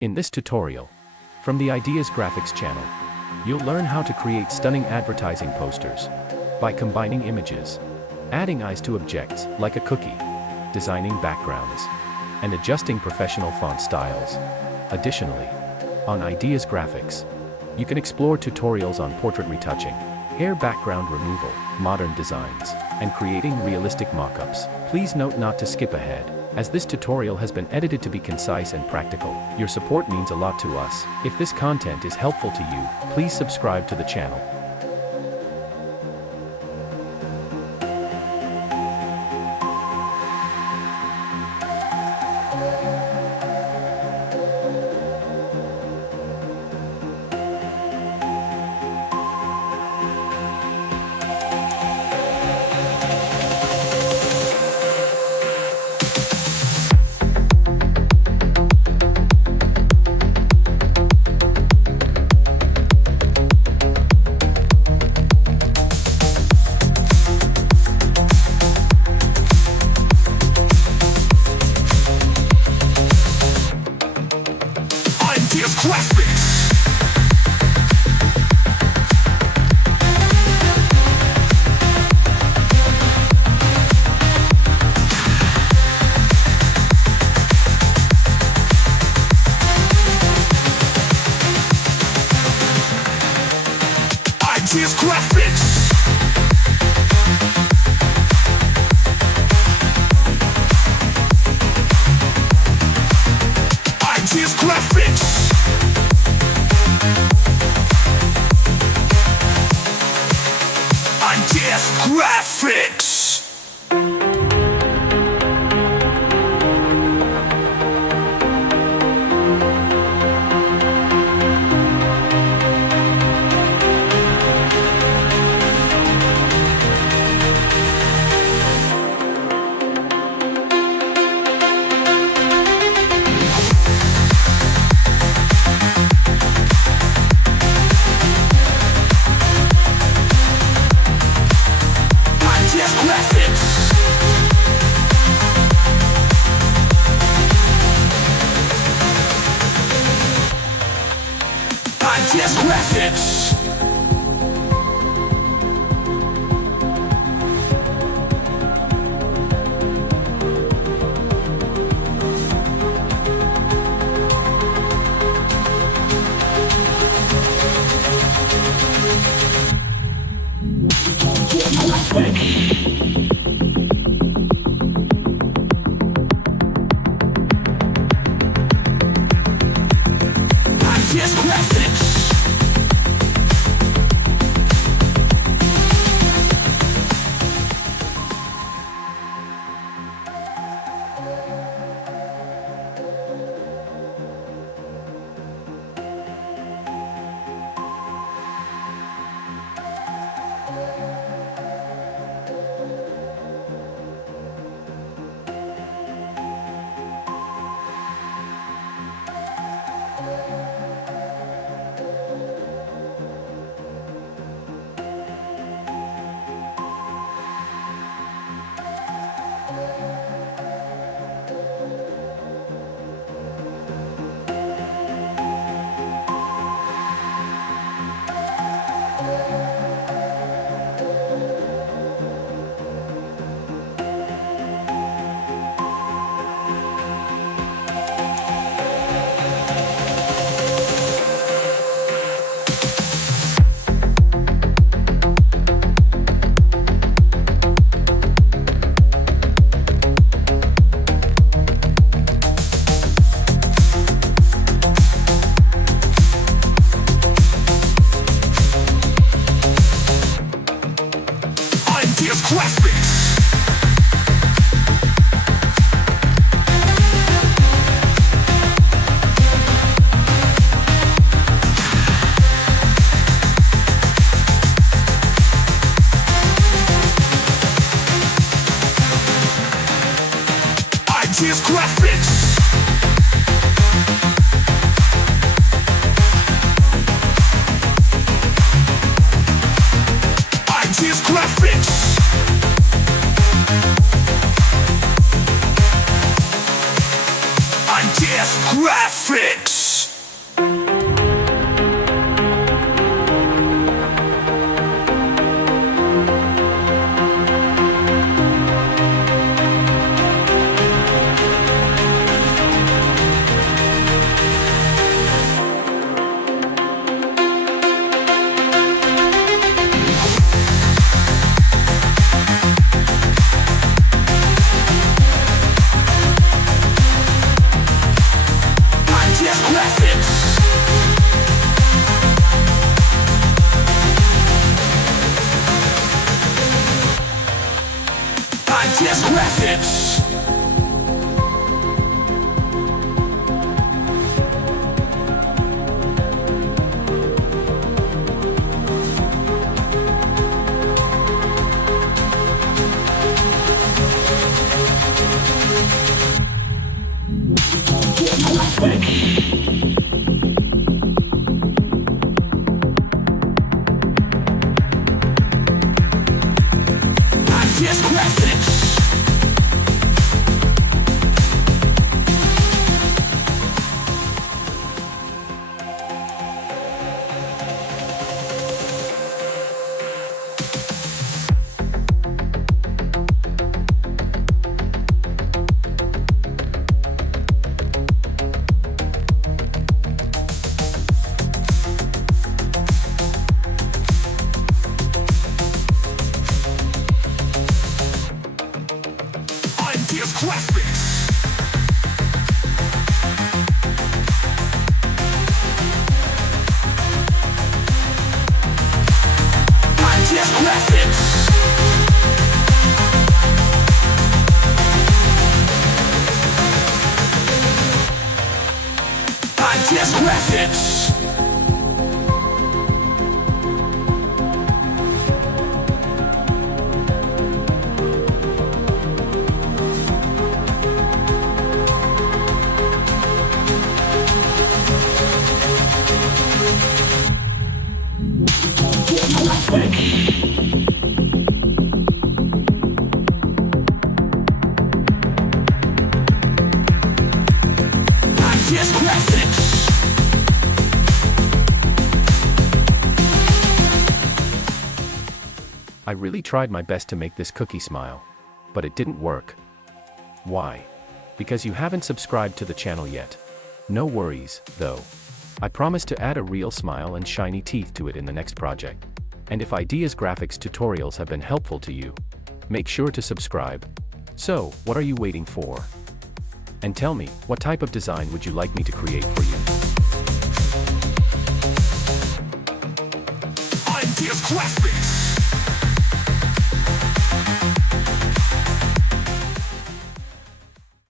In this tutorial, from the Ideas Graphics channel, you'll learn how to create stunning advertising posters by combining images, adding eyes to objects like a cookie, designing backgrounds, and adjusting professional font styles. Additionally, on Ideas Graphics, you can explore tutorials on portrait retouching, hair background removal, modern designs, and creating realistic mock-ups. Please note not to skip ahead, as this tutorial has been edited to be concise and practical. Your support means a lot to us. If this content is helpful to you, please subscribe to the channel. Ideas Graphics. Ideas Graphics. Ideas Graphics. Ideas Graphics. Ideas Graphics. Ideas Graphics. Ideas Graphics. Ideas Graphics. Ideas Graphics. Ideas Graphics. Ideas Graphics. Ideas Graphics. Ideas Graphics. Ideas Graphics. Ideas Graphics. Ideas Graphics. I really tried my best to make this cookie smile, but it didn't work. Why? Because you haven't subscribed to the channel yet. No worries, though. I promise to add a real smile and shiny teeth to it in the next project. And if Ideas Graphics tutorials have been helpful to you, make sure to subscribe. So, what are you waiting for? And tell me, what type of design would you like me to create for you? Ideas Graphics.